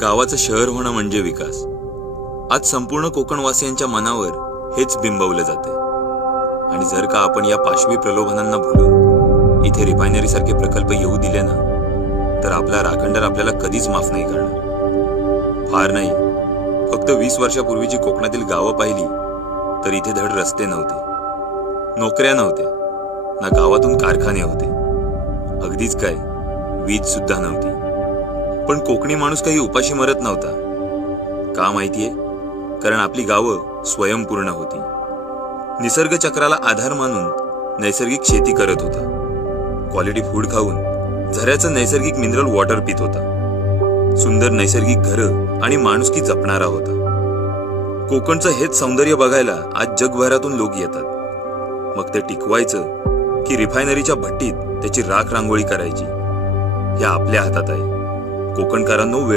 गावाचं शहर होणं म्हणजे विकास. आज संपूर्ण कोकणवासियांच्या मनावर हेच बिंबवलं जाते. आणि जर का आपण या पाशवी प्रलोभनांना भुलून इथे रिफायनरी सारखे प्रकल्प येऊ दिले ना, तर आपला राखणदार आपल्याला कधीच माफ नाही करणार. फार नाही, फक्त 20 वर्षापूर्वीची कोकणातील गावं पाहिली तर इथे धड रस्ते नव्हते, नोकऱ्या नव्हत्या, ना गावातून कारखाने होते, अगदीच काय वीज सुद्धा नव्हती. पण कोकणी माणूस काही उपाशी मरत नव्हता. का माहितीये? कारण आपली गावं स्वयंपूर्ण होती. निसर्ग चक्राला आधार मानून नैसर्गिक शेती करत होता. क्वालिटी फूड खाऊन झऱ्याचं नैसर्गिक मिनरल वॉटर पित होता. सुंदर नैसर्गिक घरं आणि माणुसकी जपणारा होता. कोकणचं हेच सौंदर्य बघायला आज जगभरातून लोक येतात. मग ते टिकवायचं की रिफायनरीच्या भट्टीत त्याची राख रांगोळी करायची, हे आपल्या हातात आहे. कोकणकरांनो,